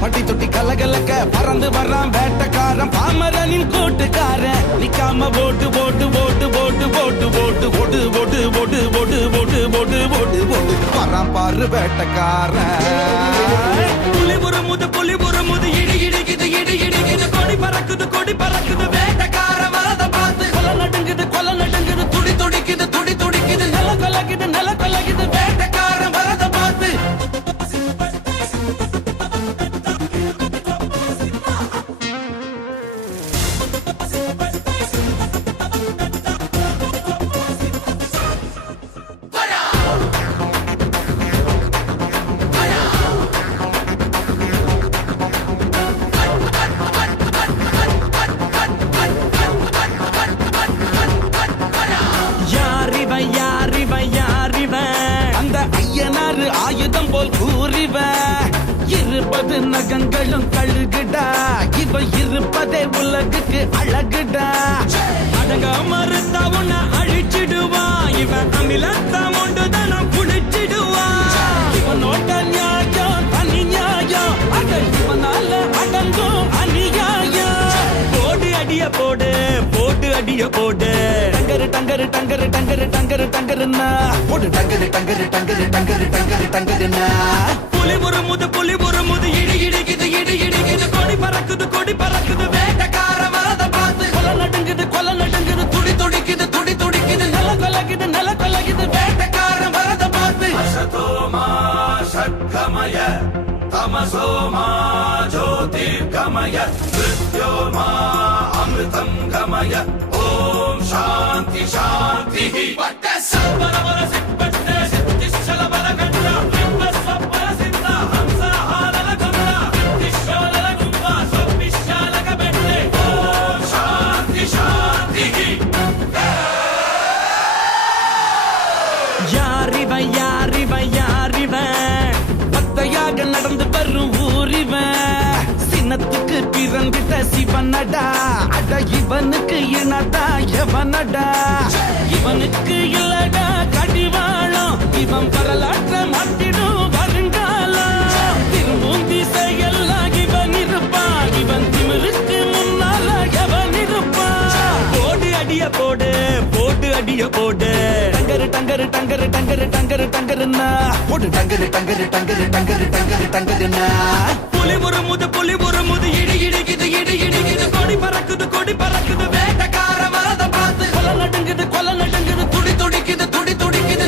பட்டி தொட்டி கலகலக்க பறந்து வர்றான் வேட்டக்காரன் பாமரனின் கூட்டுக்காரன் நிக்காம போட்டு போட்டு போட்டு போட்டு போட்டு போட்டு போட்டு போட்டு போட்டு போட்டு போட்டு போட்டு போட்டு போட்டு வர்றான் பாரு வேட்டக்காரன் புலி ஒரு முது இடி இடிக்குது இடி இடிக்குது கொடி பறக்குது வேட்டக்காரன் வரத பார்த்து கொலை நடுங்குது துடி துடிக்குது நில கலகுது வேட்டக்காரன் வரத பார்த்து ஆயுதம் போல் கூறிவ இருப்பது நகங்களும் கழுகுடா இவ இருப்பதே உலகுக்கு அழகுடா அடங்க மறுத்தா உன்னை அழிச்சிடுவா இவன் அமிலத்த ஒன்றுதான் குடிச்சிடுவா இவனோட நியாயம் தனி நியாயம் அட இவனால அடங்கும் அநியாயம் போடு அடிய போடு போட்டு அடிய போடு டங்கரு டங்கரு டங்கரு டங்கரு டங்கரு டங்கருன்னா போடு டங்கருன்னா புலி ஒரு முது இடி இடிக்குது கொடி பறக்குது வேட்டக்காரன் வரத பார்த்து கொலை நடுங்குது துடி துடிக்குது நில கலகுது வேட்டக்காரன் வரத பார்த்து அசதோமா ஷட்கமய தமசோமா ஜோதிர்கமய மிருத்யோர்மா அமிர்தம் கமய ஓம் சாந்தி சாந்தி வட்ட சம்பரவர சிப்பட்ட சித்தி சலபல கண்ட லிம்ப சப்பர சித்த ஹம்ச ஹாலல கமல திஷோலல கும்ப சொப்பிஷாலக பெட்டே ஓம் சாந்தி சாந்தி யாரிவன் பத்தையாக நடந்து வரும் ஊரிவன் சின்னத்துக்கு பிறந்திட்ட சிவனடா அட இவனுக்கு இனதா எவனடா இவனுக்கு இல்லடா கடிவாளம் இவன் வரலாற்ற மாட்டிடும் வருங்காலம் திரும்பும் திசையெல்லாம் இவன் இருப்பான் இவன் திமிருக்கு முன்னால எவன் இருப்பான் போடு அடிய போடு போட்டு அடிய போடு டங்கருன்னா போடு டங்கருன்னா புலி ஒரு முது இடி இடிக்குது கொடி பறக்குது வேட்டக்காரன் வரத பார்த்து கொலை நடுங்குது துடி துடிக்குது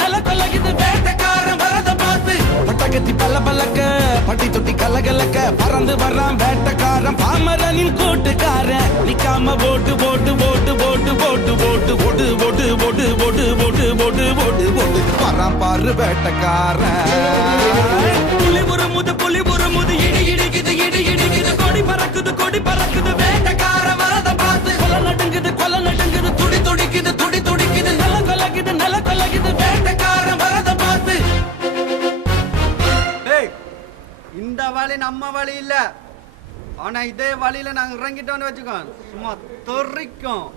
நில கலகுது வேட்டக்காரன் வரத பார்த்து பட்டகத்தி பல்லக்க பட்டி தொட்டி கலகலக்க பறந்து வர்றான் வேட்டக்காரன் பாமரனின் கூட்டுக்காரன் நிக்காம போட்டு போட்டு போட்டு போட்டு போட்டு போட்டு போட்டு போட்டு போட்டு போட்டு போட்டு போட்டு போட்டு போட்டு வர்றான் பாரு வேட்டக்காரன் புலி ஒரு முது இடி இடிக்குது கொடி பறக்குது வேட்டக்காரன் வரத பார்த்து கொலை நடுங்குது துடி துடிக்குது நில கலகுது வேட்டக்காரன் வரத பார்த்து இந்த வழி நம்ம வழி இல்ல ஆனா இதே வழியில நாங்க இறங்கிட்டோம்னு வச்சுக்கோ சும்மா தெறிக்கும்